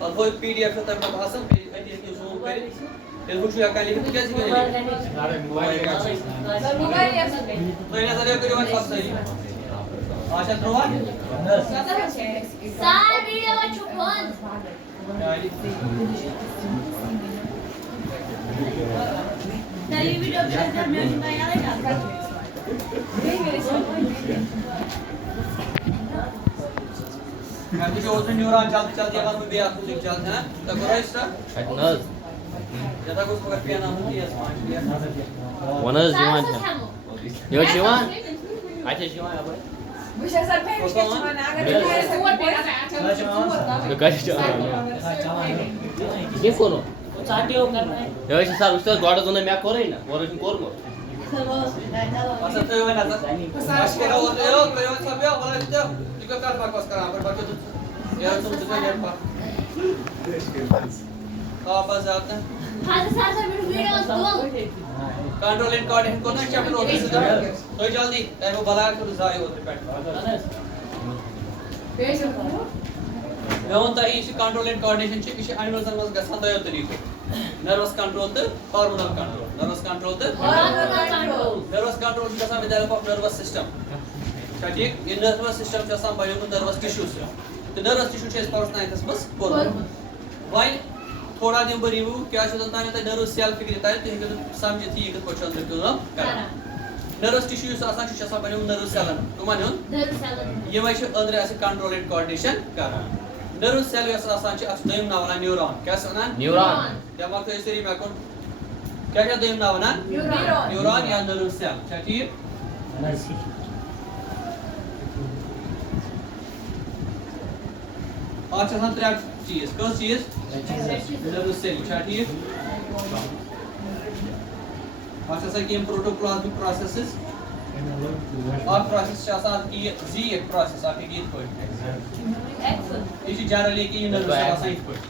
اور وہ P D F تم پتہ آسان بیٚیہِ زوٗم کٔرِتھ تیٚلہِ ہُہ چھُ ہٮ۪کان لیکھِتھ کیٛازِ تُہۍ نظر کٔرِو وۄنۍ سبسٲری آچھا ترٛووَا نیوران جلدی جلدی اگر بہٕ بیٚیہِ اکھ مُزِک جلدی ہاں تۄہہِ کوٚروا سٹارٹ جدا گوٚژھ مگر پیاناوُن تیز پہن وَن حظ یِوان چھا یہِ حظ چھِ یِوان اَتہِ حظ چھِ یِوان یَپٲرۍ بہٕ چھَس اَتھ فیمِس کیٛاہ چھِ وَنان اگر بہٕ کیٚنٛہہ کوٚرُن یہِ حظ چھِ سر وٕچھ حظ گۄڈٕ حظ ووٚنُے مےٚ کوٚرُے نہ اورٕ حظ چھُنہٕ کوٚرمُت اچھا تُہۍ وۄنۍ نظر اَسہِ کٔرِو کٔرِو وۄنۍ سبیا وَلہٕ تہِ یہِ کیٛاہ کَتھ بکواس کران پَتہٕ بَچو یارٕ ژٕ ژٕ گژھِ پَتہٕ آ بس زیادٕ نہٕ کنٹرول اینڈ کوآرڈینیشن کوٚر نا چیپٹر اوترٕ سۭتۍ تُہۍ جلدی تۄہہِ گوٚو بلاے کوٚر ضایع اوترٕ پٮ۪ٹھ مےٚ ووٚن تۄہہِ یہِ چھِ کنٹرول اینڈ کوآرڈینیشن چھِ یہِ چھِ اینِمٕلزن منٛز گژھان دۄیو طریٖقو نٔروَس کنٹرول تہٕ ہارمونل کنٹرول نٔروَس کنٹرول تہٕ نٔروَس کنٹرول چھُ گژھان with help of nervous system چھا ٹھیٖک یہِ نٔروَس سسٹم چھُ آسان بنیومُت نٔروَس ٹِشوٗ سۭتۍ تہٕ نٔروَس ٹِشوٗ چھُ اَسہِ پاورَس 9تھَس منٛز پوٚرمُت وۄنۍ تھوڑا دِمہٕ بہٕ رِوِو کیٛاہ چھُ تانۍ تۄہہِ نٔروَس سیل فِکرِ تَرِ تُہۍ ہیٚکِو سَمجھِتھ یہِ کِتھ پٲٹھۍ چھُ أنٛدرٕ کٲم کران نٔروَس ٹِشوٗ یُس آسان چھُ یہِ چھُ آسان بنیومُت نٔروَس سیلن کٕمن ہُنٛد یِمے چھِ أنٛدرٕ اَسہِ کنٹرول اینڈ کوآرڈینیشن کران نٔروَس سیل یۄس آسان چھِ اَتھ چھُ دوٚیِم ناو وَنان نیوران کیٛاہ چھِ وَنان دٮ۪ماغ تھٲیِو سٲری مےٚ کُن کیٛاہ چھِ دوٚیِم ناو وَنان نیوران یا نٔروَس سیل چھا ٹھیٖک اَتھ چھِ آسان 3 چیٖز کٔژ چیٖز نٔروَس سیل چھا ٹھیٖک اَتھ چھِ آسان کینٛہہ پروٹوپلازمِک پروسیسز اکھ پروسیس چھِ آسان زی اکھ پروسیس اکھ ہیٚکہِ یِتھ پٲٹھۍ یہِ چھِ جنرلی کہِ یہِ نٔروَس سیل آسان یِتھ پٲٹھۍ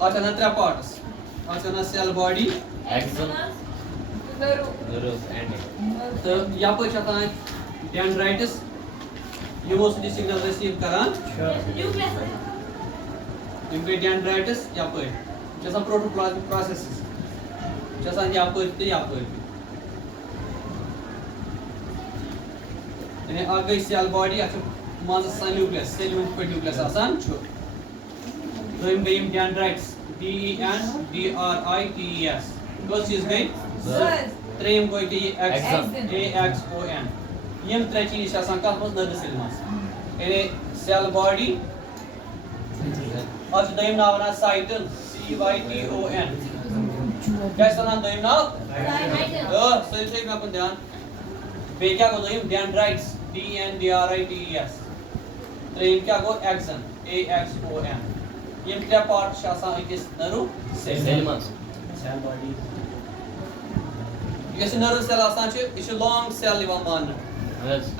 اَتھ چھِ آسان 3 پارٹٕس اَتھ چھِ وَنان سیل باڈی تہٕ یَپٲرۍ چھِ آسان ڈینڈرایٹٕس یِمو سۭتۍ یہِ سِگنل رٔسیٖو کران یِم گٔے ڈینڈرایٹٕس یَپٲرۍ یِم چھِ آسان پروٹوپلازمِک پروسیسز یِم چھِ آسان یَپٲرۍ تہٕ یَپٲرۍ یعنی اکھ گٔے سیل باڈی اَتھ چھُ منٛزٕ آسان نیوٗکلِیَس سیلہِ ہُنٛد پٲٹھۍ نیوٗکلِیَس آسان چھُ دوٚیِم گٔے یِم ڈینڈرایٹٕس DENDRITES کٔژ چیٖز گٔے ترٛیٚیِم گوٚو یہِ AXON یِم 3 چیٖز چھِ آسان کَتھ منٛز نٔروَس سیلہِ منٛز یعنی سیل باڈی اَتھ چھُ دوٚیِم ناو وَنان سایٹن CYTON کیٛاہ چھِ وَنان دوٚیِم ناو سٲری تھٲیِو مےٚ کُن دھیان بیٚیہِ کیٛاہ گوٚو دوٚیِم ڈینڈرایٹٕس DENDRITES ترٛیٚیِم کیٛاہ گوٚو ایٚکزن AXON یِم 3 پارٹ چھِ آسان أکِس نٔرو سیلہِ منٛز یۄس یہِ نٔرو سیل آسان چھِ یہِ چھِ لانٛگ سیل یِوان ماننہٕ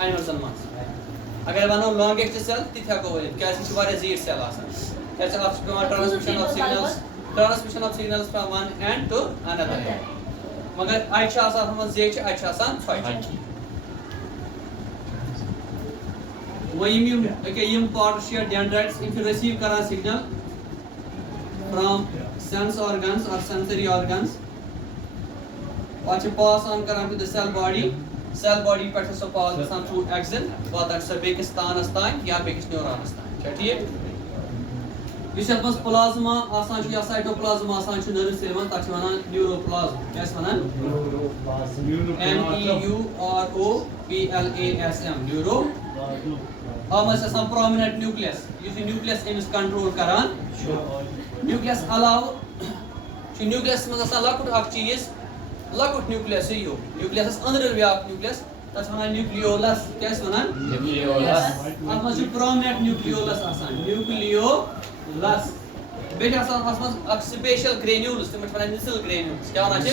اینِمٕلزن منٛز اگر وَنو لانٛگیسٹ سیل تِتہِ ہٮ۪کو ؤنِتھ کیٛازِ یہِ چھِ واریاہ زیٖٹھ سیل آسان کیٛازِ اَتھ چھُ پیٚوان transmission of signals from one end to انَدر مگر اَجہِ چھِ آسان اَتھ منٛز زیچھِ اَجہِ چھِ آسان ژھۄچہِ وۄنۍ یِم پارٹٕس چھِ ڈینڈرایٹٕس یِم چھِ رٔسیٖو کران سِگنل فرام سینس آرگنز اور سینسری آرگنز پَتہٕ چھِ پاس آن کران ٹُو دَ سیل باڈی پٮ۪ٹھ چھِ سۄ پاس گژھان تھروٗ ایٚکزن واتان چھِ سۄ بیٚکِس تانس تانۍ یا بیٚکِس نیورانس تانۍ چھا ٹھیٖک یُس یَتھ منٛز پلازما آسان چھُ یا سایٹوپلازما آسان چھُ نٔرو سیلہِ منٛز تَتھ چھِ وَنان نیوروپلازم کیٛاہ چھِ وَنان NEUROPLASM نیورو اَتھ منٛز چھِ آسان پرٛامِننٹ نیوٗکلِیَس یُس یہِ نیوٗکلِیَس أمِس کنٹرول کران چھُ نیوٗکلِیَس علاوٕ چھُ نیوٗکلِیَس منٛز آسان لۄکُٹ اکھ چیٖز لۄکُٹ نیوٗکلِیَسٕے یوت نیوٗکلِیَسَس أنٛدرٕ بیٛاکھ نیوٗکلِیَس تَتھ چھِ وَنان نیوٗکلیولس کیٛاہ چھِ وَنان اَتھ منٛز چھُ پرٛامِننٹ نیوٗکلیولس آسان نیوٗکلیولس بیٚیہِ چھِ آسان اَتھ منٛز اکھ سپیشل گرینیوٗلز تِمن چھِ وَنان نِسل گرینیوٗلز کیٛاہ وَنان چھِ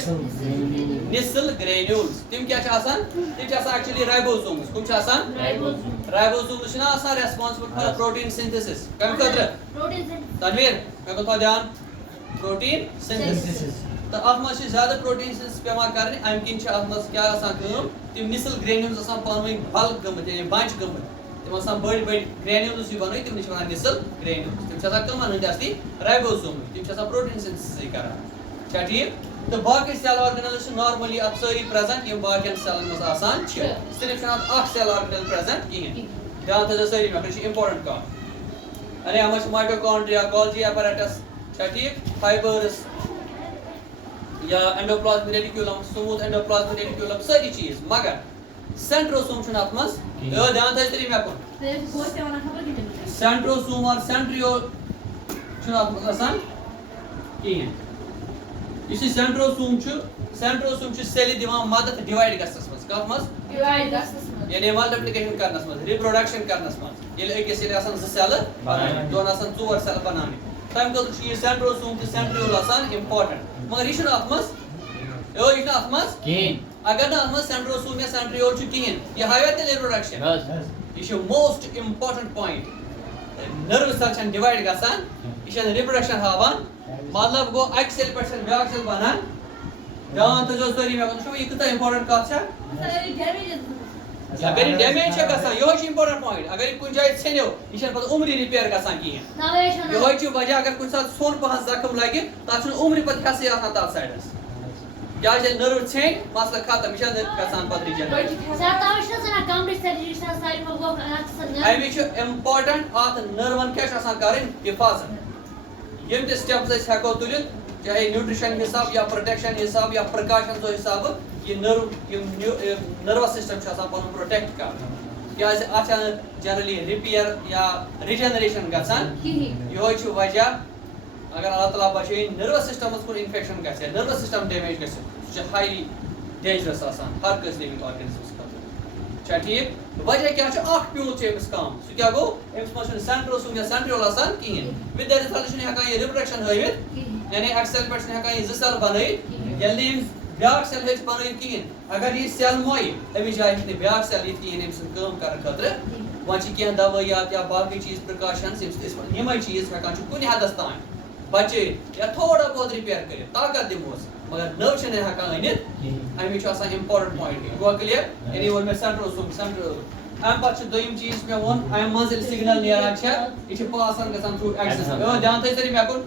نِسل گرینیوٗلز تِم کیٛاہ چھِ آسان تِم چھِ آسان ایکچُؤلی رایبوزومز کٕم چھِ آسان رایبوزومز چھِنہ آسان ریسپانسِبل فار پروٹیٖن سِنتھسِس کَمہِ خٲطرٕ تنویٖر مےٚ کوٚر تھاو دھیان پروٹیٖن سِنتھسِس تہٕ اَتھ منٛز چھِ زیادٕ پروٹیٖن سِنتھسِس پیٚوان کَرٕنۍ اَمہِ کِنۍ چھِ اَتھ منٛز کیٛاہ آسان کٲم تِم نِسل گرینیوٗلز آسان پانہٕ ؤنۍ بلک گٔمٕتۍ یعنی بنٛچ گٔمٕتۍ تِم آسان بٔڑۍ بٔڑۍ گرینیوٗلز چھِ بَنٲوِتھ تِمن چھِ وَنان نِسل گرینیوٗلز تِم چھِ چھِ کٕمن ہٕنٛدۍ اَصلی رایبوسوم تِم چھِ پروٹیٖن سِنتھسِسٕے کران چھا ٹھیٖک تہٕ باقٕے سیل آرگنلز چھِ نارملی اَتھ سٲری پریزنٹ یِم باقین سیلن منٛز آسان چھِ صرف چھُنہٕ اَتھ اکھ سیل آرگنل پریزنٹ کِہیٖنۍ دھیان تھٲیزیو سٲری مےٚ یہِ چھُ اِمپاٹنٹ کَتھ اَتھ منٛز چھُ مایٹوکانڈریا گولجی ایپریٹس چھا ٹھیٖک فایبٲرٕس یا اینڈوپلازمک ریٹیکیولم سموٗتھ اینڈوپلازمک ریٹیکیولم سٲری چیٖز مگر سینٹروسوم چھُنہٕ اَتھ منٛز دھیان تھٲیزِ تیٚلہِ مےٚ کُن سینٹروسوم اور سینٹریول چھُنہٕ اَتھ منٛز آسان کِہیٖنۍ یُس یہِ سینٹروسوم چھُ سیلہِ دِوان مدد ڈِوایڈ گژھنس منٛز کتھ منٛز یعنی ملٹِپلِکیشن کرنس منٛز رِپروڈکشن کرنس منٛز ییٚلہِ أکِس ییٚلہِ آسان 2 سیلہٕ بناونہِ دۄن آسان 4 سیلہٕ بناونہِ تمہِ خٲطرٕ چھُ یہِ سینٹروسوم تہٕ سینٹریول آسان اِمپاٹنٹ مگر یہِ چھُنہٕ اَتھ منٛز یہِ چھُنہٕ اَتھ منٛز کِہیٖنۍ اگر نہٕ اَتھ منٛز سینٹروسوم یا سینٹریول چھُ کِہیٖنۍ یہِ ہاویا تیٚلہِ رِپروڈکشن یہِ چھُ موسٹ اِمپاٹنٹ پویِنٹ نٔروٕ سیل چھنہٕ ڈِوایڈ گژھان یہِ چھنہٕ رِپروڈکشن ہاوان مطلب گوٚو اکہِ سیلہِ پٮ۪ٹھ چھنہٕ بیٛاکھ سیل بنان دھیان تھٲیزیو سٲری مےٚ ووٚن یہِ کۭژاہ اِمپاٹنٹ کتھ چھےٚ اگر یہِ ڈیمیج چھےٚ گژھان یِہوے چھُ اِمپاٹنٹ پویِنٹ اگر یہِ کُنہِ جایہِ ژھیٚنیو یہِ چھنہٕ پتہٕ عمری رِپیر گژھان کِہیٖنۍ یِہوے چھُ وجہ اگر کُنہِ ساتہٕ سوٚن پہن زخم لگہِ تتھ چھُنہٕ عمرِ پتہٕ کھسٕے آسان تتھ سایڈس کیازِ ییٚلہِ نٔرو ژھیٚنہِ مسلہٕ ختم یہِ چھنہٕ گژھان پتہٕ رِجنریٹ اَمہِ چھُ اِمپاٹنٹ اتھ نٔروَن کیاہ چھُ آسان کَرٕنۍ حِفاظت یِم تہِ سٹیپٕس أسۍ ہٮ۪کو تُلِتھ چاہے نیوٗٹرِشن حِساب یا پروٹیکشن حِساب یا پرکاشنزو حِسابہٕ یہِ نٔروَس سِسٹم چھُ آسان پنُن پروٹیکٹ کرُن کیازِ اتھ چھنہٕ جنرلی رِپیر یا رِجنریشن گژھان یِہوے چھُ وجہ اگر اللہ تعالیٰ بچٲیِن نٔروَس سِسٹمس کُن اِنفیکشن گژھِ نٔروَس سِسٹم ڈیمیج گژھِ سُہ چھُ ہایلی ڈینجرس آسان ہر کٲنٛسہِ لِوِنگ آرگنزمس خٲطرٕ چھا ٹھیٖک وجہ کیاہ چھُ اکھ پیوٗل چھُ أمِس کم سُہ کیاہ گوٚو أمِس منٛز چھُنہٕ سینٹروسوم یا سینٹریول آسان کِہیٖنۍ وِد دیٹ رِزلٹ چھُنہٕ ہٮ۪کان یہِ رِپروڈکشن ہٲوِتھ یعنی اکہِ سیل پٮ۪ٹھ چھُنہٕ ہٮ۪کان یہِ 2 سیل بنٲیِتھ ییٚلہِ نہٕ أمِس بیٛاکھ سیل ہیٚکہِ بنٲیِتھ کِہیٖنۍ اگر یہِ سیل مۄیہِ أمِس جایہِ ہیٚکہِ نہٕ بیٛاکھ سیل یِتھ کِہیٖنۍ أمۍ سٕنٛز کٲم کرنہٕ خٲطرٕ وۄنۍ چھِ کینٛہہ دوٲیات یا باقٕے چیٖز پرکاشنز ییٚمہِ سۭتۍ أسۍ یِمے چیٖز ہٮ۪کان چھِ کُنہِ حدس تام بچٲیِتھ یا تھوڑا بہت رِپیر کٔرِتھ طاقت دِموس مگر نٔو چھِنہٕ ہٮ۪کان أنِتھ اَمِچ چھُ آسان اِمپاٹنٹ پویِنٹ گوٚو کٕلیر یعنی ووٚن مےٚ سینٹروسوم سینٹریول اَمہِ پتہٕ چھُ دوٚیِم چیٖز مےٚ ووٚن اَمہِ منٛز ییٚلہِ سِگنل نیران چھےٚ یہِ چھِ پاسن گژھان تھروٗ ایکسن دھیان تھٲیِو سٲری مےٚ کُن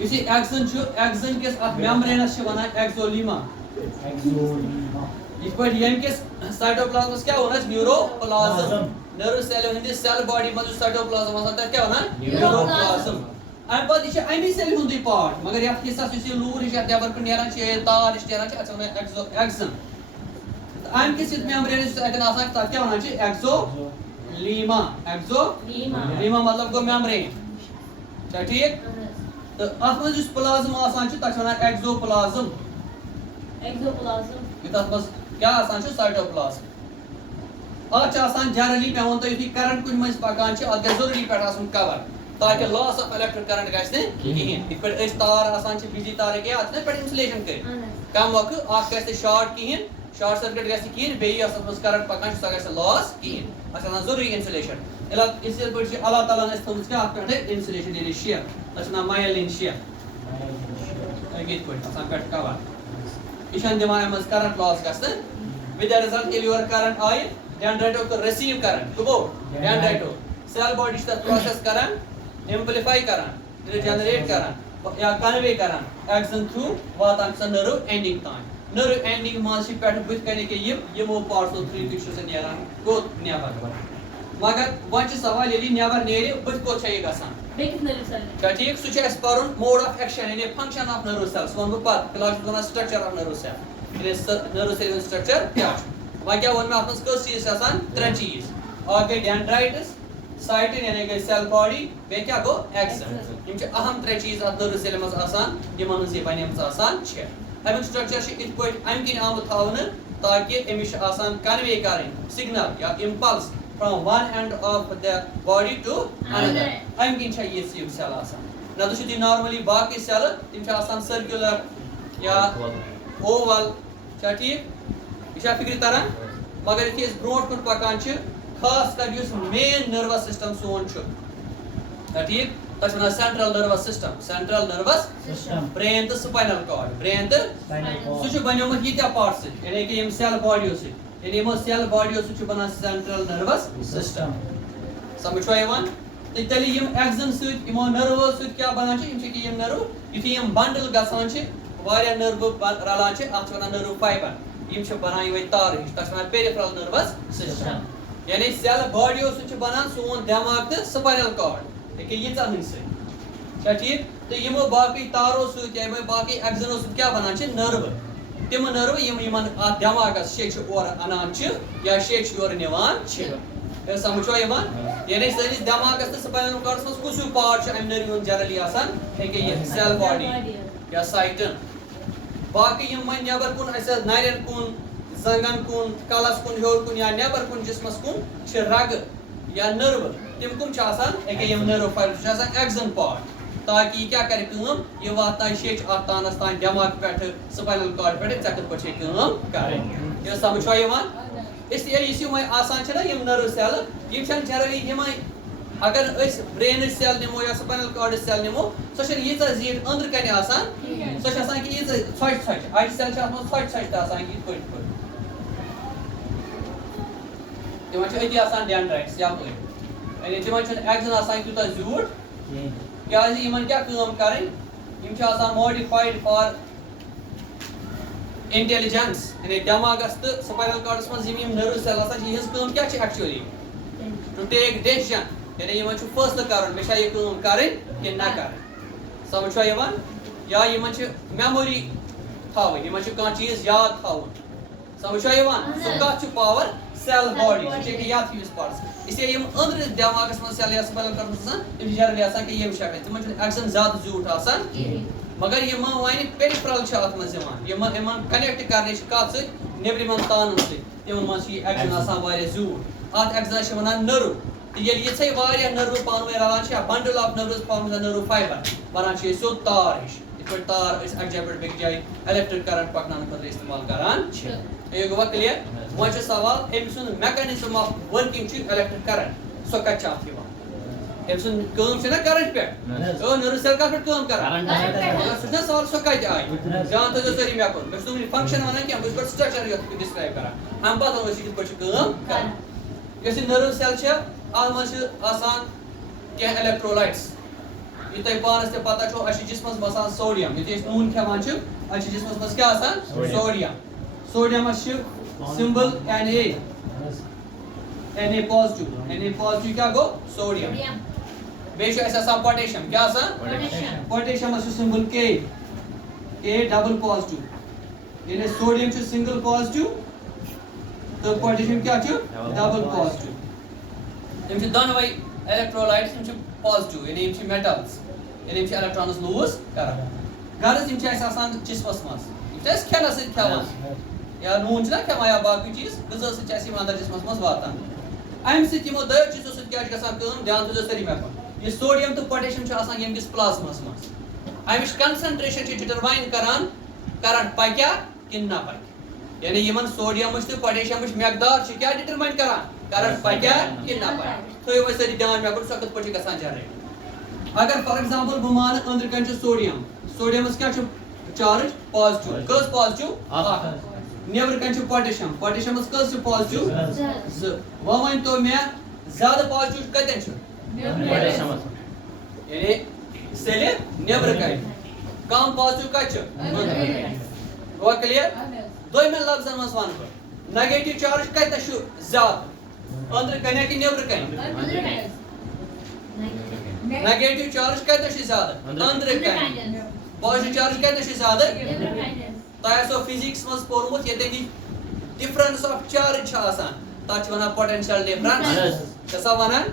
یُس یہِ ایکسن چھُ ایکسن کِس اتھ میمبرینس چھِ وَنان ایکزولیما یِتھ پٲٹھۍ ییٚمہِ کِس سایٹوپلازمس کیاہ ووٚن اَسہِ نیوٗروپلازم نٔرو سیلو ہٕنٛدِس سیل باڈی منٛز یُس سایٹوپلازم آسان تتھ کیاہ وَنان نیوٗروپلازم اَمہِ پتہٕ یہِ چھِ اَمی سیلہِ ہُنٛدُے پارٹ مگر یتھ حِصس یُس یہِ لوٗر ہِش یتھ نٮ۪بر کُن نیران چھِ یا تار ہِش نیران چھِ اتھ چھِ وَنان ایکسن اَمہِ کِس یُس میمبرینس یُس اتٮ۪ن آسان چھِ تتھ کیاہ وَنان چھِ ایکزولیما ایکزولیما مطلب گوٚو میمبرین چھا ٹھیٖک تہٕ اتھ منٛز یُس پلازم آسان چھُ تتھ چھِ وَنان ایکزوپلازم تتھ منٛز کیاہ آسان چھُ سایٹوپلازم اتھ چھِ آسان جنرلی مےٚ ووٚن تۄہہِ یُتھُے کرنٹ کُنہِ مٔنٛزۍ پکان چھِ اتھ گژھِ ضروٗری پٮ۪ٹھ آسُن کور تاکہِ لاس آف الیکٹرک کرنٹ گژھِ نہٕ کِہیٖنۍ یِتھ پٲٹھۍ أسۍ تار آسان چھِ بجلی تارٕکۍ یا اتھ چھِنہ پٮ۪ٹھ اِنسُلیشن کٔرِتھ کم وقت اکھ گژھِ نہٕ شاٹ کِہیٖنۍ شاٹ سٔرکیٹ گژھِ نہٕ کِہیٖنۍ بیٚیہِ یۄس اتھ منٛز کرنٹ پکان چھِ سۄ گژھِ نہٕ لاس کِہیٖنۍ اتھ چھِ آسان ضروٗری اِنسُلیشن یِتھٕے پٲٹھۍ چھِ اللہ تعالیٰ ہن اَسہِ تھٲومٕژ کیاہ اتھ پٮ۪ٹھٕ اِنسُلیشن یعنی شیٚہ تتھ چھِ وَنان مایلِن شیٚہ یِتھ پٲٹھۍ آسان پٮ۪ٹھٕ کور یہِ چھنہٕ دِوان اَمہِ منٛز کرنٹ لاس گژھنہٕ وِد دیٹ رِزلٹ ییٚلہِ یورٕ کرنٹ آیہِ ڈینڈرایٹو کوٚر رٔسیٖو کرنٹ کُس گوٚو ڈینڈرایٹو سیل باڈی چھِ تتھ پروسیس کران ایمپلِفاے کران جنریٹ کران یا کنوے کران ایکسن تھروٗ واتان چھِ سۄ نٔرو اینڈنگ تام نٔرو اینڈنگ منٛز چھِ پٮ۪ٹھٕ بٕتھِ کَنہِ یِم یِمو پارٹسو تھروٗ تہِ چھُ سُہ نیران گوٚو نٮ۪بر مگر وۄنۍ چھُ سوال ییٚلہِ یہِ نٮ۪بر نیرِ بٕتھِ کوٚت چھےٚ یہِ گژھان چھا ٹھیٖک سُہ چھُ اَسہِ پَرُن موڈ آف ایکشن یعنی فنکشن آف نٔرو سیل سُہ وَنہٕ بہٕ پتہٕ فِلحال چھُس وَنان سٹرکچر آف نٔرو سیل یعنی نٔرو سیل ہُنٛد سٹرکچر کیاہ چھُ وۄنۍ کیاہ ووٚن مےٚ اتھ منٛز کٔژ چیٖز چھِ آسان 3 چیٖز اکھ گٔے ڈینڈرایٹس سایٹن یعنی گٔے سیل باڈی بیٚیہِ کیاہ گوٚو ایکسن یِم چھِ اہم 3 چیٖز اتھ نٔرو سیلہِ منٛز آسان یِمن ہٕنٛز یہِ بنیمٕژ آسان چھِ امیُک سٹرکچر چھُ یِتھ پٲٹھۍ امہِ کِنۍ آمُت تھاونہٕ تاکہِ أمِس چھِ آسان کنوے کرٕنۍ سِگنل یا impulse from one end of the body to انَدر امہِ کِنۍ چھےٚ یِژھ یِم سیل آسان نتہٕ چھِ تُہۍ نارملی باقٕے سیلہٕ تِم چھِ آسان سٔرکیوٗلر یا اوول چھا ٹھیٖک یہِ چھا فِکرِ تران مگر یُتھُے أسۍ برونٛٹھ کُن پکان چھِ خاص کر یُس مین نٔروَس سِسٹم سون چھُ چھا ٹھیٖک تتھ چھِ وَنان central nervous system central nervous brain تہٕ سپاینل کارڈ برین تہٕ سُہ چھُ بنیومُت ییٖتیاہ پارٹ سۭتۍ یعنی کہِ یِم سیل باڈیو سۭتۍ یعنی یِمو سیل باڈیو سۭتۍ چھُ بنان سینٹرل نٔروَس سِسٹم سمجھ چھُوا یِوان تو تیلہِ یِم ایٚگزن سۭتۍ یِمو نٔروو سۭتۍ کیٛاہ بنان چھِ یِم چھِ یِم نٔرو یُتھُے یِم بنڈل گژھان چھِ واریاہ نٔروٕ رلان چھِ اَتھ چھِ وَنان نٔرو فایبر یِم چھِ بنان یِمے تارٕ ہِش تَتھ چھِ وَنان پیرِفرل نٔروَس سِسٹم یعنی سیل باڈیو سۭتۍ چھِ بنان سون دٮ۪ماغ تہٕ سپاینل کارڈ ییٚکیٛاہ ییٖژاہ ہٕنٛدۍ سۭتۍ چھا ٹھیٖک تہٕ یِمو باقٕے تارو سۭتۍ یا یِمے باقٕے ایٚگزنو سۭتۍ کیٛاہ بنان چھِ نٔروٕ تِم نٔروٕ یِم یِمن اَتھ دٮ۪ماغس شیٚچھِ اورٕ اَنان چھِ یا شیٚچھِ یورٕ نِوان چھِ سمجھوا یِوان یعنی سٲنِس دٮ۪ماغس تہٕ سپاینل کارڈس منٛز کُس ہیوٗ پارٹ چھُ اَمہِ نٔروِ ہُنٛد جنرلی آسان ییٚکیٛاہ یہِ سیل باڈی یا سایٹن باقٕے یِم وۄنۍ نیٚبر کُن اَسہِ نرٮ۪ن کُن زنٛگن کُن کلس کُن ہیوٚر کُن یا نیٚبر کُن جسمس کُن چھِ رگہٕ یا نٔروٕ تِم کٕم چھِ آسان ییٚکیٛاہ یِم نٔرو فایبر چھِ آسان ایٚگزن پارٹ تاکہِ یہِ کیٛاہ کرِ کٲم یہِ واتنایہِ شیٚچھ اَتھ تانس تانۍ دٮ۪ماغ پٮ۪ٹھٕ سپاینل کارڈ پٮ۪ٹھٕ ژےٚ کِتھ پٲٹھۍ چھے کٲم کرٕنۍ یہِ سمجھ چھا یِوان اسلیے یُس یِم وۄنۍ آسان چھِ نا یِم نٔرو سیلہٕ یِم چھنہٕ جنرلی یِمے اگر أسۍ برینٕچ سیل نِمو یا سپاینل کارڈٕچ سیل نِمو سۄ چھنہٕ ییٖژاہ زیٖٹھ أنٛدرٕ کَنہِ آسان سۄ چھِ آسان کہِ ییٖژاہ ژھۄچہِ ژھۄچہِ اَجہِ سیل چھِ اَتھ منٛز ژھۄچہِ ژھۄچہِ تہِ آسان یِتھ پٲٹھۍ تِمن چھِ أتی آسان ڈینڈرایٹس یپٲرۍ یعنی تِمن چھُنہٕ ایٚگزن آسان تیوٗتاہ زیوٗٹھ کیٛازِ یِمن کیٛاہ کٲم کرٕنۍ یِم چھِ آسان ماڈِفایڈ فار انٹیلِجنس یعنی دٮ۪ماغس تہٕ سپاینل کارڈس منٛز یِم نٔرو سیل آسان چھِ یِہنٛز کٲم کیٛاہ چھِ ایٚکچُؤلی ٹُو ٹیک ڈیسِجن یعنی یِمن چھُ فٲصلہٕ کرُن مےٚ چھا یہِ کٲم کرٕنۍ کِنہٕ نہ کرٕنۍ سمجھ چھا یِوان یا یِمن چھِ میموری تھاوٕنۍ یِمن چھُ کانٛہہ چیٖز یاد تھاوُن سمجھ چھا یِوان سُہ کتھ چھُ پاور سیل باڈی سُہ چھِ ییٚکیٛاہ یتھ ہِوِس پارٹس اسلیے یِم أنٛدرٕ دٮ۪ماغس منٛز سیل یا سپاینل کارڈس منٛز آسان تِم چھِ جنرلی آسان کہِ ییٚمہِ شکلہِ تِمن چھُنہٕ ایٚگزن زیادٕ زیوٗٹھ آسان مگر یِم وۄنۍ پیرِفرل چھِ اتھ منٛز یِوان یِمن کنیکٹ کرنٕچ کتھ سۭتۍ نیبرِمن تانن سۭتۍ تِمن منٛز چھِ یہِ ایٚگزن آسان واریاہ زیوٗٹھ اتھ ایٚگزنس چھِ ونان نٔرو تہٕ ییٚلہِ یِژھے واریاہ نٔرو پانہٕ ؤنۍ رلان چھِ یا بنڈل آف نٔروٕز فارم نٔرو فایبر بنان چھِ یہِ سیوٚد تار ہِش یِتھ پٲٹھۍ تار أسۍ اکہِ جایہِ پٮ۪ٹھ بیٚکہِ جایہِ الیکٹرک کرنٹ پکناونہٕ خٲطرٕ استعمال کران چھِ یہِ گوٚوا کلیر وۄنۍ چھُ سوال أمۍ سُنٛد میکینزم آف ورکنگ چھُ الیکٹرک کرنٹ سۄ کتہِ چھِ اتھ یِوان أمۍ سُنٛد کٲم چھِ نا کرنٹ پٮ۪ٹھ نٔرو سیل کتھ پٮ۪ٹھ کٲم کران سُہ چھُ نا سوال سۄ کتہِ آیہِ جان تھٲیزیو سٲری مےٚ کُن مےٚ چھُ تُہُنٛد فنکشن ونان کینٛہہ بہٕ چھُس گۄڈٕ سٹرکچر یتھ ڈسکرایب کران امہِ پتہٕ ونو أسۍ یہِ کِتھ پٲٹھۍ چھِ کٲم کران یۄس یہِ نٔرو سیل چھِ اتھ منٛز چھِ آسان کینٛہہ الیکٹرولایٹس یہِ تۄہہِ پانس تہِ پتہ چھو اسہِ چھُ جسمس منٛز آسان سوڈیم یُتھُے أسۍ نوٗن کھٮ۪وان چھِ اسہِ چھُ جسمس منٛز کیٛاہ آسان سوڈیم سوڈیمس چھِ سمبل Na پازٹِو کیٛاہ گوٚو سوڈیم بیٚیہِ چھُ اسہِ آسان پوٹیشیم کیٛاہ آسان پوٹیشیمس چھُ سمبل K ڈبل پازٹِو ییٚلہِ سوڈیم چھُ سنگل پازٹِو تہٕ پوٹیشیم کیٛاہ چھُ ڈبل پازٹِو یِم چھِ دۄنوے الیکٹرولایٹس یِم چھِ پازٹِو یعنی یِم چھِ میٹلز یعنی یِم چھِ الیکٹرانس لوٗز کران غرض یِم چھِ اسہِ آسان جسمس منٛز یِم چھِ أسۍ کھٮ۪نس سۭتۍ کھٮ۪وان یا نوٗن چھِنا کھٮ۪وان یا باقٕے چیٖز غذا سۭتۍ چھِ اسہِ یِم اندر جسمس منٛز واتان امہِ سۭتۍ یِمو دۄیو چیٖزو سۭتۍ کیٛاہ چھِ گژھان کٲم دھیان تھٲیزیو سٲری مےٚ کُن یہِ سوڈیم تہٕ پوٹیشیم چھُ آسان ییٚمہِ کِس پلازماہس منٛز امِچ کنسنٹریشن چھِ ڈِٹرماین کران کرنٹ پکیٛا کِنہٕ نہ پکہِ یعنی یِمن سوڈیمٕچ تہٕ پوٹیشیمٕچ مٮ۪قدار چھِ کیٛاہ ڈِٹرماین کران کرنٹ پکیٛا کِنہٕ نہ پکہِ تھٲیِو وۄنۍ سٲری دھیان مےٚ کُن سۄ کِتھ پٲٹھۍ چھِ گژھان جنریٹ اگر فار ایگزامپل بہٕ مانہٕ أنٛدرٕ کَنۍ چھُ سوڈیم سوڈیمس کیٛاہ چھُ چارٕج پازٹِو کٔژ پازٹِو اکھ نیبرٕ کَنۍ چھُ پوٹیشیم پوٹیشیمس کٔژ چھِ پازٹِو 2 وۄنۍ ؤنۍتو مےٚ زیادٕ پازٹِو کتٮ۪ن چھُ یعنی سیلہِ نیبرٕ کَنۍ کم پازٹِو کتہِ چھُ گوٚوا کلیر دوٚیمٮ۪ن لفظن منٛز ونہٕ بہٕ نیگیٹِو چارٕج کتٮ۪ن چھُ زیادٕ أنٛدرٕ کَنہِ کِنہٕ نیبرٕ کَنہِ نیگیٹِو چارٕج کتٮ۪ن چھُ زیادٕ أنٛدرٕ کَنہِ پازٹِو چارٕج کتٮ۪ن چھُ زیادٕ تۄہہِ آسیو فِزِکس منٛز پوٚرمُت ییٚتٮ۪ن ڈِفرنس آف چارٕج چھِ آسان تتھ چھِ ونان پوٹینشل ڈِفرنس چھِ سا ونان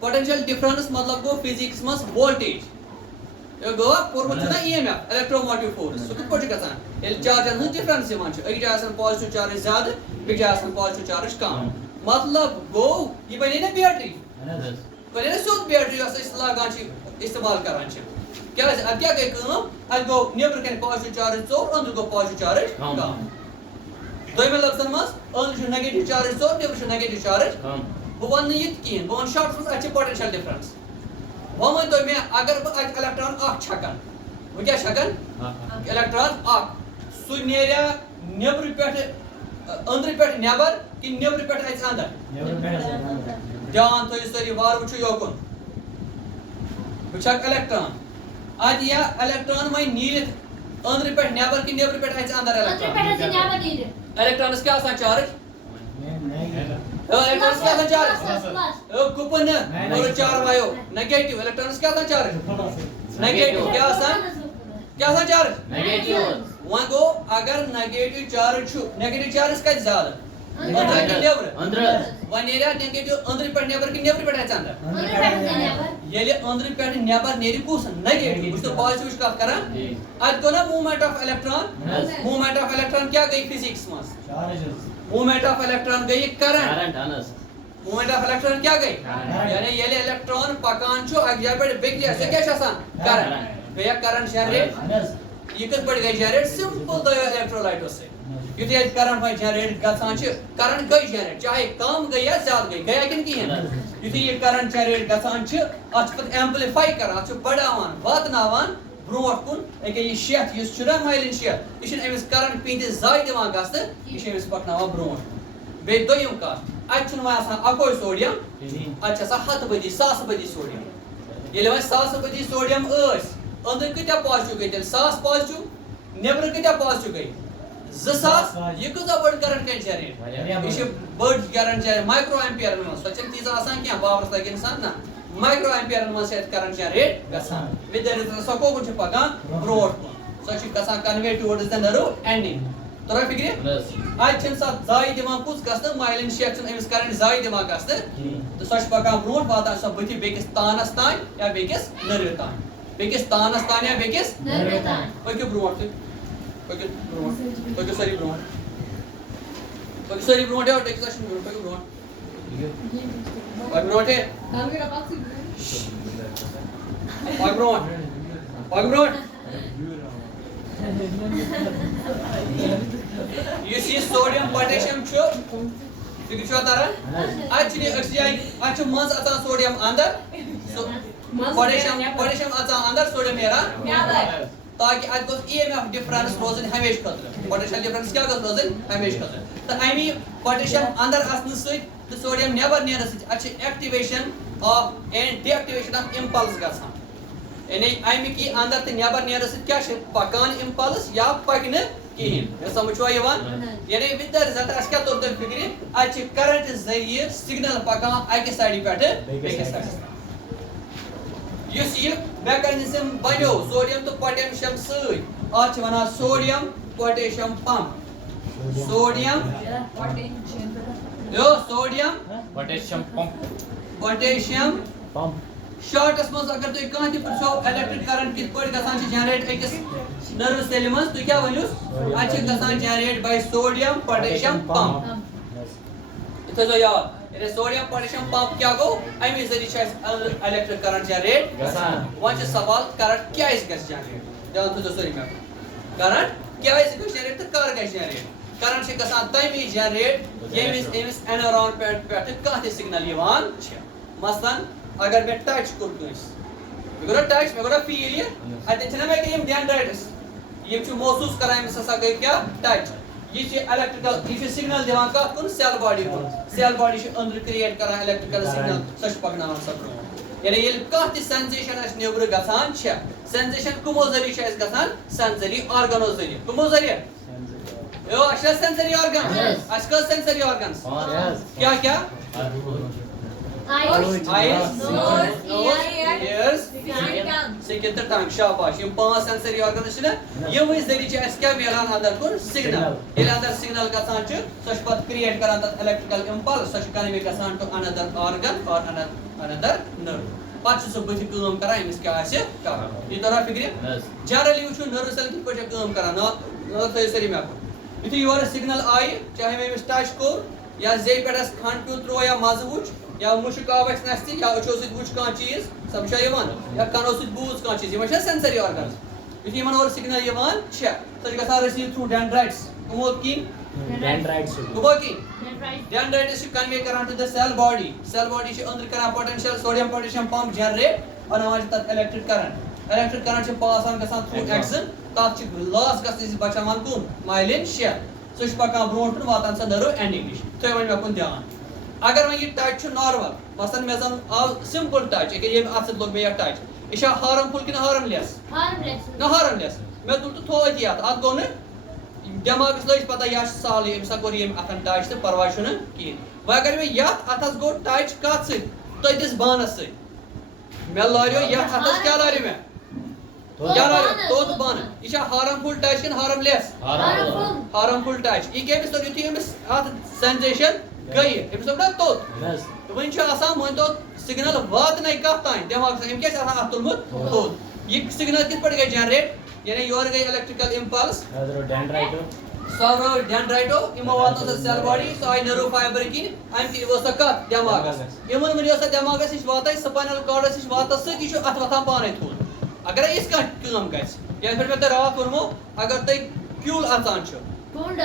پوٹینشل ڈِفرنس مطلب گوٚو فِزِکس منٛز وولٹیج یہِ گوٚوا پوٚرمُت چھُ نا EMF الیکٹروموٹِو فورس سُہ کِتھ پٲٹھۍ چھُ گژھان ییٚلہِ چارجن ہٕنٛز ڈِفرنس یِوان چھِ أکِس جایہِ آسان پازٹِو چارٕج زیادٕ بیٚکہِ جایہِ آسان پازٹِو چارٕج کم مطلب گوٚو یہِ بنے نا بیٹری بنے نا سیوٚد بیٹری یۄس أسۍ لاگان چھِ استعمال کران چھِ کیٛازِ اَتھ کیٛاہ گٔے کٲم اَتھ گوٚو نیبرٕ کَنہِ پازٹِو چارٕج ژوٚر أنٛدرٕ گوٚو پازٹِو چارٕج کم دوٚیمٮ۪ن لفظن منٛز أنٛدرٕ چھُ نیگیٹِو چارٕج ژوٚر نیبرٕ چھُ نیگیٹِو چارٕج بہٕ وَنہٕ نہٕ یہِ تہِ کِہیٖنۍ بہٕ وَنہٕ شاٹس منٛز اَتہِ چھِ پوٹینشل ڈِفرنس وۄنۍ ؤنۍتو مےٚ اگر بہٕ اَتہِ الیکٹران اکھ چھکن بہٕ کیٛاہ چھکن الیکٹران اکھ سُہ نیریا نیبرٕ پٮ۪ٹھٕ أنٛدرٕ پٮ۪ٹھ نیبر کِنہٕ نیبرٕ پٮ۪ٹھ اَژِ اندر دھیان تھٲیِو سٲری وارٕ وٕچھِو یوکُن بچھک الیکٹران اد یا الیکٹران وۄنۍ نیٖرِتھ أنٛدرٕ پٮ۪ٹھ نٮ۪بر کِنہٕ نیٚبرٕ پٮ۪ٹھ اَژِ اندر الیکٹران الیکٹرانس کیٛاہ آسان چارج الیکٹرانس کیٛاہ آسان چارج گُپن نہٕ چاروایو نیگیٹِو الیکٹرانس کیٛاہ آسان چارج نیگیٹِو کیٛاہ آسان چارج وۄنۍ گوٚو اگر نیگیٹِو چارج چھُ نیگیٹِو چارج کتہِ زیادٕ أنٛدرٕ کِنہٕ نیٚبرٕ وۄنۍ نیریا نیگیٹِو أنٛدرٕ پٮ۪ٹھ نیٚبر کِنہٕ نیٚبرٕ پٮ۪ٹھ اَژِ اندر ییٚلہِ أنٛدرٕ پٮ۪ٹھ نیٚبر نیرِ کُس نیگیٹِو بہٕ چھُس تۄہہِ پازٹِوٕچ کتھ کران اتہِ گوٚو نا movement of electron movement of electron کیٛاہ گٔے فزِکس منٛز موٗمینٹ آف الیکٹران گٔے کرنٹ موٗمینٹ آف الیکٹران کیٛاہ گٔے یعنی ییٚلہِ الیکٹران پکان چھُ اکہِ جایہِ پٮ۪ٹھ بیٚکہِ جایہِ سُہ کیٛاہ چھُ آسان کرنٹ گٔیا کرنٹ جنریٹ یہ کتھ پٲٹھۍ گٔے جنریٹ سمپل دۄیو الیکٹرولایٹو سۭتۍ یُتھُے اَتہِ کرنٹ وۄنۍ جنریٹ گژھان چھِ کرنٹ گٔے جنریٹ چاہے کم گٔے یا زیادٕ گٔے گٔیا کِنہٕ کِہیٖنۍ یُتھُے یہِ کرنٹ جنریٹ گژھان چھِ اتھ چھِ پتہٕ ایمپلِفاے کران اتھ چھُ بڑاوان واتناوان برونٛٹھ کُن أکیاہ یہِ شیٚتھ یُس چھُ نا مایلِن شیٚتھ یہِ چھُنہٕ أمِس کرنٹ پیٖنتہِ زایہِ دِوان گژھنہٕ یہِ چھُ أمِس پکناوان برونٛٹھ بیٚیہِ دوٚیِم کتھ اتہِ چھُنہٕ وۄنۍ آسان اکوے سوڈیم اتہِ چھِ آسان ہتھ بٔدی ساسہٕ بٔدی سوڈیم ییٚلہِ وۄنۍ ساسہٕ بٔدی سوڈیم ٲسۍ أنٛدرٕ کۭتیاہ پازٹِو گٔے تیٚلہِ 1000 پازٹِو نیٚبرٕ کۭتیاہ پازٹِو گٔے 2000 یہِ کۭژاہ بٔڑ کرنٹ کَرِ جنریٹ یہِ چھِ بٔڑ کرنٹ جنریٹ مایکرو ایمپیرن منٛز سۄ چھنہٕ تیٖژاہ آسان کینٛہہ پاورس لگہِ اِنسان نہ مایکرو ایمپیرن منٛز چھِ اتہِ کرنٹ جنریٹ گژھان ودٲرِتھ سۄ کوکُن چھِ پکان برونٛٹھ کُن سۄ چھِ گژھان کنوے ٹُوٲرڈٕز د نٔرو اینڈِنگ تۄرا فِکرِ اتہِ چھِنہٕ سۄ زایہِ دِوان کُس گژھنہٕ مایلِن شیٚتھ چھُنہٕ أمِس کرنٹ زایہِ دِوان گژھنہٕ تہٕ سۄ چھِ پکان برونٛٹھ واتان سۄ بٕتھِ بیٚکِس تانس تانۍ یا بیٚکِس نٔروِ تانۍ بیٚکِس تانس تانۍ یا بیٚکِس پٔکِو برونٛٹھ تُہۍ پٔکِو برونٛٹھ پٔکِو سٲری برونٛٹھ پٔکِو سٲری برونٛٹھ یور ٹٔکِو سا برونٛٹھ پٔکِو برونٛٹھ پٔکِو برونٛٹھ ہے پٔکۍ برونٛٹھ پٔکۍ برونٛٹھ یُس یہِ سوڈیم پوٹیشیم چھُ فِکرِ چھُوا تران اتہِ چھُنہٕ یہِ أکسٕے جایہِ اتہِ چھُ منٛز اژان سوڈیم اندر پوٹیشیم اژان اندر سوڈیم نیران تاکہِ اتہِ گوٚژھ ای ایم ایف ڈِفرنس روزٕنۍ ہمیشہِ خٲطرٕ پوٹیشیل ڈِفرنس کیٛاہ گٔژھ روزٕنۍ ہمیشہِ خٲطرٕ تہٕ امی پوٹیشیم اندر اژنہٕ سۭتۍ تہٕ سوڈیم نیبر نیرنہٕ سۭتۍ اتہِ چھِ activation of and deactivation of impulse گژھان یعنی امیِکۍ یہِ اندر تہٕ نیبر نیرنہٕ سۭتۍ کیٛاہ چھِ پکان امپلس یا پکہِ نہٕ کِہیٖنۍ مےٚ سمجھ چھُوا یِوان یعنی وِد د رِزلٹ اَسہِ کیٛاہ توٚر تیٚلہِ فِکرِ اتہِ چھِ کرنٹ ذٔریعہٕ سِگنل پکان اکہِ سایڈٕ پٮ۪ٹھٕ بیٚکِس سایڈس یُس یہِ میکینزم بنیو سوڈیم تہٕ پوٹیشیم سۭتۍ اتھ چھِ ونان sodium potassium pump sodium potassium شارٹس منٛز اگر تُہۍ کانٛہہ تہِ پرژھو الیکٹرک کرنٹ کِتھ پٲٹھۍ گژھان چھِ جنریٹ أکِس نٔرو سیلہِ منٛز تُہۍ کیٛاہ ؤنِوُس اتہِ چھِ گژھان generate by sodium potassium pump یہِ تھٲیزیو یاد ییٚلہِ سوڈیم پوٹیشیم پمپ کیٛاہ گوٚو امی ذٔریعہٕ چھِ اَسہِ الیکٹرک کرنٹ جنریٹ گژھان وۄنۍ چھُ سوال کرنٹ کیٛازِ گژھِ جنریٹ دیان تھٲیزیو سٲری مےٚ کرنٹ کیٛازِ گژھِ جنریٹ تہٕ کر گژھِ جنریٹ کرنٹ چھِ گژھان تمی جنریٹ ییٚمہِ وِزِ أمِس اینوارانمنٹ پٮ۪ٹھٕ کانٛہہ تہِ سِگنل یِوان چھِ مثلاً اگر مےٚ ٹچ کوٚر کٲنٛسہِ مےٚ کوٚر ٹچ مےٚ کوٚر فیٖل یہِ اتٮ۪ن چھِنہ مےٚ یِم ڈینڈرایٹٕس یِم چھِ محسوٗس کران أمِس ہسا گٔے کیٛاہ ٹچ یہِ چھِ الیکٹرکل یہِ چھِ سِگنل دِوان کتھ کُن سیل باڈی کُن سیل باڈی چھِ أنٛدرٕ کریٹ کران الیکٹرکل سِگنل سۄ چھِ پکناوان سۄ برونٛٹھ یعنی ییٚلہِ کانٛہہ تہِ سینزیشن اَسہِ نیٚبرٕ گژھان چھےٚ سینزیشن کٕمو ذٔریعہٕ چھِ اَسہِ گژھان سینسری آرگنو ذٔریعہٕ کٕمو ذٔریعہٕ اَسہِ چھا سینسری آرگن اَسہِ کٔژ سینسری آرگنز کیٛاہ کیٛاہ سکن تہٕ ٹنگ شاباش یِم 5 سینسری آرگنز چھِنہ یِموٕے ذٔریعہٕ چھِ اَسہِ کیٛاہ میلان اندر کُن سِگنل ییٚلہِ اندر سِگنل گژھان چھُ سۄ چھِ پتہٕ کریٹ کران تتھ الیکٹرکل امپلس سۄ چھِ کنوے گژھان ٹُو انادر آرگن اور انادر نٔرو پتہٕ چھُ سُہ بٕتھِ کٲم کران أمِس کیٛاہ آسہِ کرُن یہِ تورا فِکرِ جنرلی وٕچھو نٔرو سیل کِتھ پٲٹھۍ چھِ کٲم کران تھٲیِو سٲری مےٚ کُن یُتھُے یورٕ سِگنل آیہِ چاہے مےٚ أمِس ٹچ کوٚر یا زیٚیہِ پٮ۪ٹھ اَسہِ کھنٛڈ پیوٗنٛت تروو یا مزٕ وٕچھ یا مُشُک آو اَسہِ نستہِ یا أچھو سۭتۍ وٕچھ کانٛہہ چیٖز سمجھا یِوان یا کَنو سۭتۍ بوٗز کانٛہہ چیٖز یِمن چھا سینسری آرگنز یُتھُے یِمن اورٕ سِگنل یِوان چھےٚ سۄ چھِ گژھان رٔسیٖو تھروٗ ڈینڈرایٹس کٕمو کِنۍ کٕمو کِنۍ ڈینڈرایٹس چھِ کنوے کران ٹُو د سیل باڈی چھِ أنٛدرٕ کران potential sodium potassium pump generate بناوان چھِ تتھ الیکٹرک کرنٹ چھِ پاس آن گژھان تھروٗ ایکزن تتھ چھِ لاس گژھنہٕ نِش بچاوان کُن مایلِن شیٚتھ سُہ چھِ پکان برونٛٹھ کُن واتان سۄ نٔرو اینڈِنگ نِش تھٲیِو وۄنۍ مےٚ کُن دھیان اگر وۄنۍ یہِ ٹچ چھُ نارمل مثلاً مےٚ زن آو سمپل ٹچ ییٚکیٛاہ ییٚمہِ اتھٕ سۭتۍ لوٚگ مےٚ یتھ ٹچ یہ ہارمفل کن ہارم لیس نا ہارم لیس مے تل تو تھو اتی ات گو دماغس لج پتہ یہ سہل امس کور یم اتن ٹچ تو پرواے چھ کہین و اگر مے یت اتس گو ٹچ کت ست تتس بانس ست مے لاریو یت اتس کیا لاریو مے کیا لاریو توت بان یہ ہارمفل ٹچ کن ہارم لیس ہارمفل ٹچ یہ کمس تو یتھی امس ات سینسیشن گئی امس دوپ نا توت ون آسان ون تو سگنل واتن کت تان دماغ ام کیا ات تلمت توت یہ سگنل کت پہ گئی جنریٹ یعنی یور گئی الیکٹریکل امپلس سو ڈینڈرائٹو یمو واتو سہ سیل باڈی سو آئی نرو فائبر کن ام کی وہ سہ کت دماغس یمن ون یہ دماغس نش واتان سپائنل کارڈس نش واتس ست یہ ات وتان پانے تھوٚد اگر اس کم گژھِ یتھ پٮ۪ٹھ مےٚ تۄہہِ راتھ ووٚنمو اگر تۄہہِ کیوٗل اژان چھُ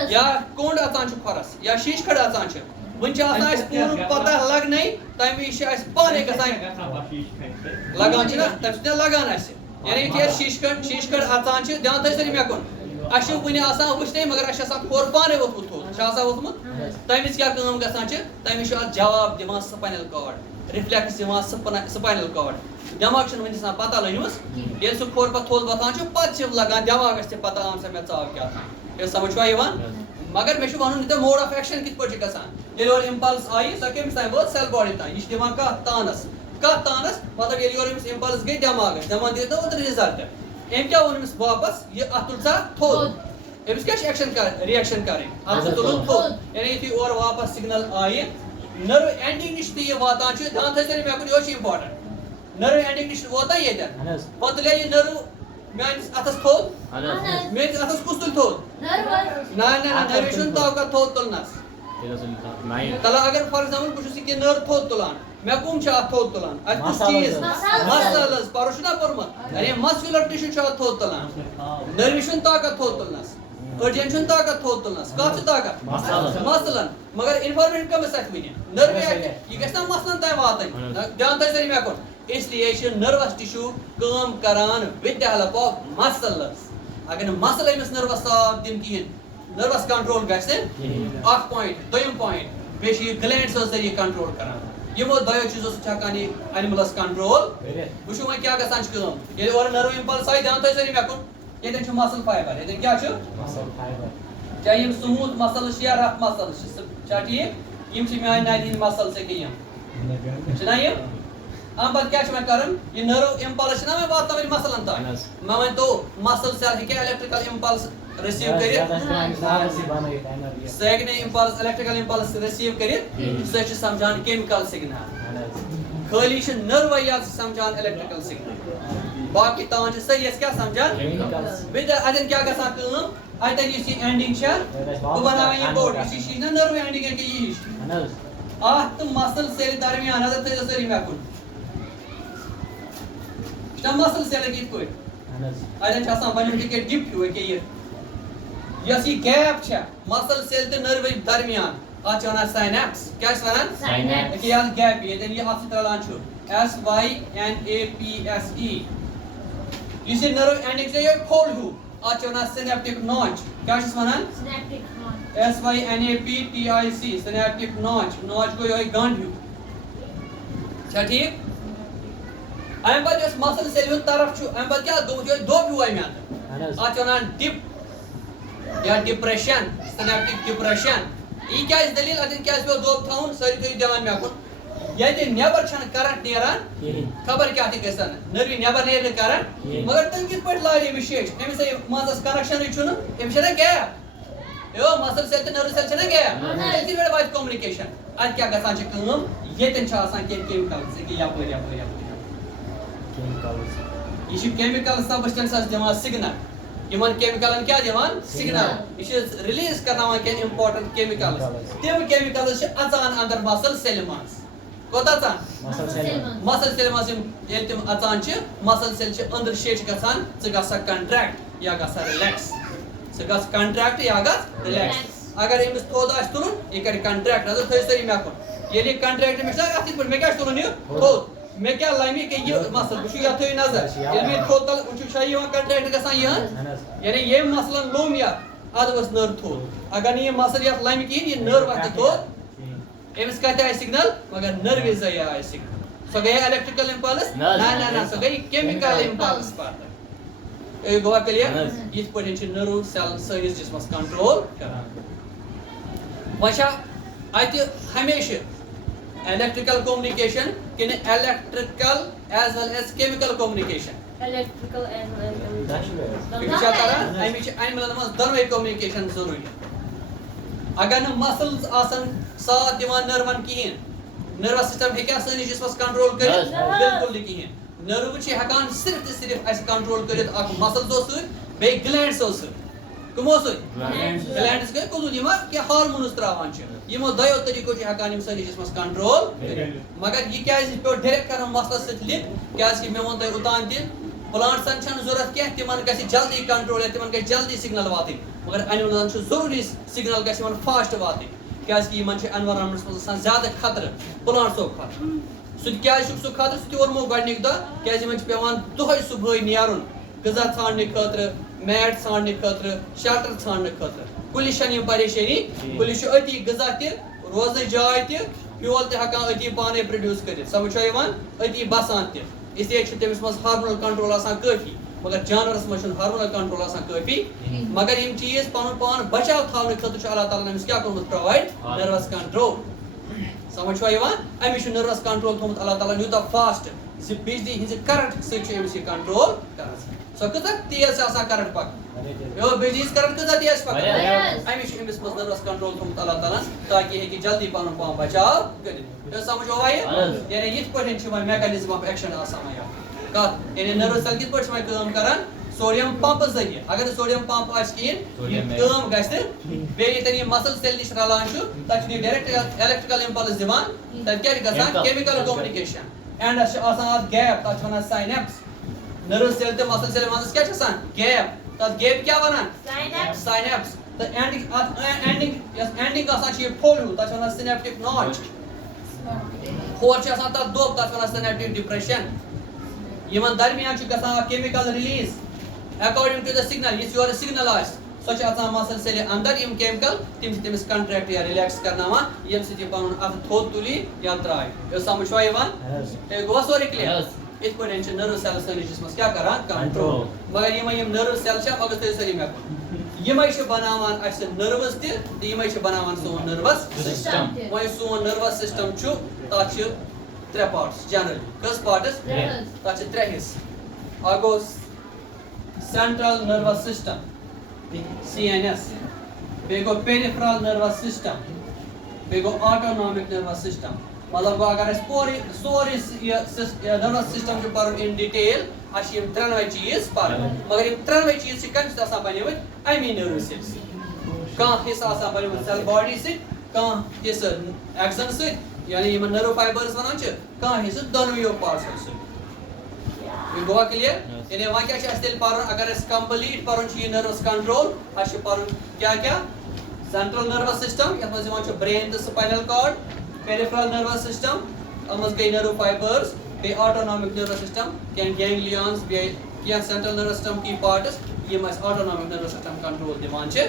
یا کوٚنٛڈ اژان چھُ کھۄرس یا شیٖشہٕ کھٔڑ اژان چھِ ون چھِ آسان اَسہِ پوٗرٕ پتہ لگنے تمہِ وِزِ چھِ اَسہِ پانے گژھان لگان چھِ نا تمہِ سۭتۍ لگان اَسہِ یعنی یُتھُے أسۍ شیٖشہٕ کھٔڑ اژان چھِ دھیان تھٲیِو سٲری مےٚ کُن اَسہِ چھُ وٕنہِ آسان وٕچھنے مگر اَسہِ چھُ آسان کھۄر پانے ووٚتھمُت تھوٚد چھُ آسان ووٚتھمُت تمہِ وِزِ کیٛاہ کٲم گژھان چھِ تمہِ وِزِ چھُ اتھ جواب دِوان سپاینل کارڈ رِفلیکس دِوان سپاینل کارڈ دٮ۪ماغ چھُنہٕ وٕنہِ آسان پتہ لٔجمٕژ ییٚلہِ سُہ کھۄر پتہٕ تھوٚد وۄتھان چھُ پتہٕ چھِ لگان دٮ۪ماغس تہِ پتہ اہن سا مےٚ ژاو کیٛاہ تام ییٚلہِ سمجھ چھُوا یِوان مگر مےٚ چھُ وَنُن ییٚتٮ۪ن موڈ آف ایکشن کِتھ پٲٹھۍ چھِ گژھان ییٚلہِ یورٕ اِمپلس آیہِ سۄ کٔمِس تانۍ وٲژ سیل باڈی تانۍ یہِ چھِ دِوان کتھ تانس مطلب ییٚلہِ یورٕ أمِس اِمپلس گٔے دٮ۪ماغس دٮ۪ماغ دِتو اوترٕ رِزلٹ أمۍ کیٛاہ ووٚن أمِس واپس یہِ اتھ تُل سا تھوٚد أمِس کیٛاہ چھِ ایکشن رِیکشن کَرٕنۍ اتھ چھُ تُلُن تھوٚد یعنی یُتھُے اورٕ واپس سِگنل آیہِ نٔرو اینڈنگ نِش تہِ یہِ واتان چھُ دھیان تھٲیِو سٲری مےٚ کُن یہِ چھُ اِمپاٹنٹ نٔرو اینڈنگ نِش ووتان ییٚتٮ۪ن پتہٕ تُلے یہِ نٔرو میٲنِس اتھس تھوٚد میٲنِس اتھس کُس تُلہِ تھوٚد نہ نٔروِ چھُنہٕ طاقت تھوٚد تُلنس تلہٕ اگر فار ایگزامپل بہٕ چھُس یہِ کینٛہہ نٔر تھوٚد تُلان مےٚ کٕم چھِ اتھ تھوٚد تُلان اتہِ کُس چیٖز مسلز پرو چھُنا پوٚرمُت یعنی مسکیوٗلر ٹِشوٗ چھُ اتھ تھوٚد تُلان نٔروِ چھُنہٕ طاقت تھوٚد تُلنس أڈجن چھُنہٕ طاقت تھوٚد تُلنس کتھ چھُ طاقت مسلن مگر انفارمیشن کٔمِس اتھِ وٕنہِ نٔروِ اتھِ یہِ گژھِ نا مسلن تام واتٕنۍ دھیان تھٲیِو سٲری مےٚ کُن اس لیے چھِ نٔروس ٹِشوٗ کٲم کران with the help of muscles اگر نہٕ مسل أمِس نٔروس صاف دِنۍ کِہیٖنۍ نٔروس کنٹرول گژھِ اکھ پویِنٹ دوٚیِم پویِنٹ بیٚیہِ چھِ یہِ گلینڈسو ذٔریعہٕ کنٹرول کران یِمو دۄیو چیٖزو سۭتۍ چھِ ہٮ۪کان یہِ اینملس کنٹرول وٕچھو وۄنۍ کیٛاہ گژھان چھِ کٲم ییٚلہِ اورٕ نٔرو اِمپلس آیہِ دھیان تھٲیِو سٲری مےٚ کُن ییٚتٮ۪ن چھُ مسل فایبر ییٚتٮ۪ن کیٛاہ چھُ چاہے یِم سموٗتھ مسلز چھِ یا رف مسلز چھِ چھا ٹھیٖک یِم چھِ میانہِ نَرِ ہِنٛدۍ مسلز أکیٛاہ یِم چھِنا یِم اَمہِ پتہٕ کیٛاہ چھُ مےٚ کَرُن یہِ نٔرو اِمپلس چھِنا مےٚ واتناوٕنۍ مسلن تام مےٚ ؤنۍتو مسل سیل ہیٚکیٛاہ الیکٹرکل اِمپلس رٔسیٖو کٔرِتھ سُہ ہیٚکہِ نہٕ اِمپلس الیکٹرکل اِمپلس رٔسیٖو کٔرِتھ سُہ چھِ سمجھان کیمِکل سِگنل خٲلی چھِ نٔروے یاژ سمجھان الیکٹرکل سِگنل باقٕے تام چھِ صحیح أسۍ کیٛاہ سمجھان بیٚیہِ اتٮ۪ن کیٛاہ گژھان کٲم اتٮ۪ن یُس یہِ اینڈنگ چھےٚ بہٕ بناوے یہِ بوٚڑ یُس یہِ چھِ نا نٔرو اینڈنگ أکیٛاہ یہِ ہِش اتھ تہٕ مسل سیلہِ درمیان نظر تھٲیزیو سٲری مےٚ کُن چھُنا مسل سیل أکیٛاہ یِتھ پٲٹھۍ اتٮ۪ن چھِ آسان بنیومُت أکیٛاہ ڈِپ ہیوٗ أکیٛاہ یہِ یۄس یہِ گیپ چھےٚ مسل سیل تہٕ نٔروِ درمیان اتھ چھِ وَنان ساینیپس کیٛاہ چھِ وَنان أکیٛاہ یتھ گیپ ییٚتٮ۪ن یہِ اتھ سۭتۍ رلان چھُ SYNAPSE یُس یہِ نٔرو اینڈنگ چھِ یہِ پھوٚل ہیوٗ اتھ چھِ وَنان سِنیپٹِک ناچ کیٛاہ چھِس وَنان SYNAPTIC سِنیپٹِک ناچ گوٚو یِہوٚے گنٛڈ ہیوٗ چھا ٹھیٖک اَمہِ پتہٕ یۄس مسل سیلہِ ہُنٛد طرف چھُ اَمہِ پتہٕ کیٛاہ گوٚمُت یِہوٚے دوٚب ہیوٗ اَمہِ اندٕ اتھ چھِ وَنان ڈِپ یا ڈِپریشن سِنیپٹِک ڈِپریشن یہِ کیٛازِ دٔلیٖل اتٮ۪ن کیٛازِ پیوٚو دوٚب تھاوُن سٲری تھٲیِو دھیان مےٚ کُن ییٚتہِ نٮ۪بر چھنہٕ کرنٹ نیران خبر کیٛاہ تہِ گژھن نٔروِ نٮ۪بر نیرِ نہٕ کرنٹ مگر تٔمۍ کِتھ پٲٹھۍ لاجہِ أمِس شیش أمِس منٛزس کنیکشنٕے چھُنہٕ أمِس چھےٚ نا گیپ یو مسل سیل تہٕ نٔرو سیل چھےٚ نا گیپ تیٚلہِ کِتھ پٲٹھۍ واتہِ کومنِکیشن اتہِ کیٛاہ گژھان چھِ کٲم ییٚتٮ۪ن چھِ آسان کینٛہہ کیمِکلز أکیٛاہ یپٲرۍ یپٲرۍ یہِ چھِ کیمِکل سبسٹنسس دِوان سِگنل یِمن کیمِکلن کیٛاہ دِوان سِگنل یہِ چھِ رِلیٖز کرناوان کینٛہہ اِمپاٹنٹ کیمِکلز تِم کیمِکلز چھِ اژان اندر مسل سیلہِ منٛز کوٚت اژان مسل سیلہِ منٛز ییٚلہِ تِم اژان چھِ مسل سیل چھِ أنٛدرٕ شیٚچھ گژھان ژٕ گژھ سا کنٹریکٹ یا گژھ سا رِلیکس ژٕ گژھ کنٹریکٹ یا گژھ رِلیکس اگر أمِس تھوٚد آسہِ تُلُن یہِ کرِ کنٹریکٹ نظر تھٲیِو سٲری مےٚ کُن ییٚلہِ یہِ کنٹریکٹ مےٚ چھُ اتھ یِتھ پٲٹھۍ مےٚ کیٛاہ چھُ تُلُن یہِ تھوٚد مےٚ کیٛاہ لمہِ یہِ مسل وٕچھِو یتھ تھٲیِو نظر ییٚلہِ مےٚ یہِ تھوٚد تل وٕچھِو چھا یِوان کنٹریکٹ گژھان یِہٕنٛز یعنی ییٚمۍ مسلن لوٚم یتھ ادٕ ؤژھ نٔر تھوٚد اگر نہٕ یہِ مسل یتھ لمہِ کِہیٖنۍ یہِ نٔر وتھِ تھوٚد أمِس کتہِ آیہِ سِگنل مگر نٔروِ ذٔریعہٕ آیہِ سِگنل سو گئی electrical impulse نہ نہ سو گئی chemical impulse پتہ گوا کلیئر یت پٹھن چھ نرو سیل سٲنِس جسمس کنٹرول کران وۄنۍ چھا اتہِ ہمیشہ electrical communication کِنہٕ electrical as well as chemical communication electrical and یہ چھا کران امی چھ انیملن منٛز دۄنوے communication ضروٗری اگر نہٕ مسلز آسن ساتھ دِوان نٔروَن کِہیٖنۍ نٔروَس سسٹم ہیٚکیٛاہ سٲنِس جسمس کنٹرول کٔرِتھ بالکل نہٕ کِہیٖنۍ نٔروٕ چھِ ہٮ۪کان صرف تہٕ صرف اَسہِ کنٹرول کٔرِتھ اکھ مسلزو سۭتۍ بیٚیہِ گلینڈسو سۭتۍ کٕمو سۭتۍ گلینڈس گٔے قوٚدوٗد یِم کینٛہہ ہارمونز تراوان چھِ یِمو دۄیو طٔریٖقو چھِ ہٮ۪کان یِم سٲنِس جسمس کنٹرول کٔرِتھ مگر یہِ کیازِ پیوٚو ڈایریکٹ کرُن مسلس سۭتۍ لِنک کیازکہِ مےٚ ووٚن تۄہہِ اوٚتام تہِ پلانٹسن چھنہٕ ضروٗرت کینٛہہ تِمن گژھِ جلدی کنٹرول یا تِمن گژھِ جلدی سگنل واتٕنۍ مگر انیملن چھُ ضروٗری سگنل گژھِ یِمن فاسٹ واتٕنۍ کیازکہِ یِمن چھِ انوارامنٹس منٛز آسان زیادٕ خطرٕ پلانٹسو کھۄتہٕ سُہ تہِ کیازِ چھُکھ سُہ خطرٕ سُہ تہِ ووٚنمو گۄڈنِکۍ دۄہ کیازِ یِمن چھُ پیوان دۄہے صبحٲے نیرُن غذا ژھانڈنہٕ خٲطرٕ میٹ ژھانڈنہٕ خٲطرٕ شیلٹر ژھانڈنہٕ خٲطرٕ کُلِس چھنہٕ یِم پریشٲنی کُلِس چھُ أتی غذا تہِ روزنٕچ جاے تہِ فیول تہِ ہٮ۪کان أتی پانے پروڈیوس کٔرِتھ سمجھ چھا یِوان أتی بسان تہِ اسلیے چھُ تٔمِس منٛز ہارمونل کنٹرول آسان کٲفی مگر جانورس منٛز چھُنہٕ ہارمونل کنٹرول آسان کٲفی مگر یِم چیٖز پنُن پان بچاو تھاونہٕ خٲطرٕ چھُ اللہ تعالیٰ ہن أمِس کیٛاہ کوٚرمُت پرووایڈ نٔروَس کنٹرول سمجھ چھوا یِوان أمِس چھُ نٔروَس کنٹرول تھوٚمُت اللہ تعالیٰ ہن یوٗتاہ فاسٹ زِ بجلی ہٕنٛزِ کرنٹ سۭتۍ چھُ أمِس یہِ کنٹرول کران سۄ کۭژاہ تیز چھِ آسان کرنٹ پکان یو بجلی ہٕنٛز کرنٹ کۭژاہ تیز چھِ پکان أمِس چھُ أمِس منٛز نٔروَس کنٹرول تھوٚمُت اللہ تعالیٰ ہن تاکہِ یہِ ہیٚکہِ جلدی پنُن پان بچاو کٔرِتھ سمجھوا یہِ یعنی یِتھ پٲٹھۍ چھِ وۄنۍ میکینزم آف ایکشن آسان وۄنۍ کتھ یعنی نٔروَس سیل کِتھ پٲٹھۍ چھِ وۄنۍ کٲم کران سوڈیم پمپہٕ ذٔریعہٕ اگر نہٕ سوڈیم پمپ آسہِ کِہیٖنۍ یہِ کٲم گژھِ نہٕ بیٚیہِ ییٚتٮ۪ن یہِ مسل سیل نِش رلان چھُ تتھ چھُنہٕ یہِ ڈایریکٹ electrical impulse دِوان تتہِ کیٛاہ چھِ گژھان chemical communication اینڈس چھِ آسان اَتھ گیپ تتھ چھِ وَنان ساینیپس نٔرو سیل تہٕ مسل سیل منٛز کیٛاہ چھِ آسان گیپ تتھ گیپ کیٛاہ وَنان ساینیپس تہٕ اینڈِنگ اتھ اینڈِنگ یۄس اینڈِنگ آسان چھِ یہِ پھوٚل ہیوٗ تتھ چھِ وَنان سِنیپٹِک ناچ ہورٕ چھِ آسان تتھ دوٚب تتھ وَنان سِنیپٹِک ڈِپریشن یِمن درمیان چھُ گژھان اکھ chemical release according to the signal یُس یورٕ سِگنل آسہِ سۄ چھِ اژان مسل سیلہِ اندر یِم chemical تِم چھِ تٔمِس کنٹریکٹ یا رِلیکس کرناوان ییٚمہِ سۭتۍ یہِ پنُن اَتھٕ تھوٚد تُلہِ یا ترٛایہِ یہِ سمجھ چھُوا یِوان تیٚلہِ گوٚوا سورُے کٕلیر یِتھ پٲٹھۍ چھِ نٔرو سیل سٲنِس جسمس کیٛاہ کران کنٹرول مگر یِمے یِم نٔرو سیل چھِ مگر تُہۍ سٲری مےٚ کُن یِمے چھِ بناوان اَسہِ نٔروٕز تہِ تہٕ یِمے چھِ بناوان سون نٔروَس سسٹم وۄنۍ سون نٔروَس سسٹم چھُ تتھ چھِ 3 پارٹس جنرلی کٔژ پارٹس تتھ چھِ 3 حصہٕ اکھ گوٚو سینٹرل نٔروَس سسٹم CNS بیٚیہِ گوٚو پیرِفرل نٔروَس سسٹم بیٚیہِ گوٚو آٹونامِک نٔروَس سسٹم مطلب گوٚو اگر اَسہِ سورُے یہِ نٔروَس سسٹم چھُ پَرُن اِن ڈِٹیل اَسہِ چھِ یِم 3 چیٖز پَرٕنۍ مگر یِم 3 چیٖز چھِ کَمہِ سۭتۍ آسان بَنیمٕتۍ اَمی نٔرو سیلہِ سۭتۍ کانٛہہ حِصہٕ آسان بَنیومُت سیل باڈی سۭتۍ کانٛہہ حِصہٕ ایکزن سۭتۍ یعنی یِمن نٔرو فایبٲرٕس وَنان چھِ کانٛہہ حِصہٕ دۄنوٕیو پارٹسو سۭتۍ یہِ گوٚوا کٕلیر یعنی وۄنۍ کیٛاہ چھُ اَسہِ تیٚلہِ پَرُن اگر اَسہِ کمپلیٖٹ پَرُن چھُ یہِ نٔروَس کنٹرول اَسہِ چھُ پَرُن کیٛاہ سینٹرل نٔروَس سسٹم یَتھ منٛز یِوان چھُ برین تہٕ سپاینل کارڈ پیرِفرل نٔروَس سسٹم اَتھ منٛز گٔے نٔرو فایبٲرٕس بیٚیہِ آٹونامِک نٔروَس سسٹم کینٛہہ گینگلیانٕز بیٚیہِ کینٛہہ سینٹرل نٔروَس سسٹم کی پارٹس یِم اَسہِ آٹونامِک نٔروَس سسٹم کنٹرول دِوان چھِ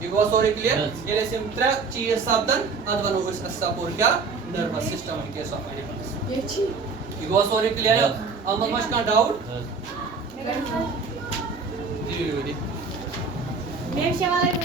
یہِ گوٚوا سورُے کٕلیر ییٚلہِ اَسہِ یِم 3 چیٖز سپدن اَدٕ وَنو أسۍ اَسہِ سپور کیٛاہ nervous system in case of animals یہِ گوٚوا سورُے کٕلیر اَتھ منٛز ما چھُ کانٛہہ doubt Maybe she was like,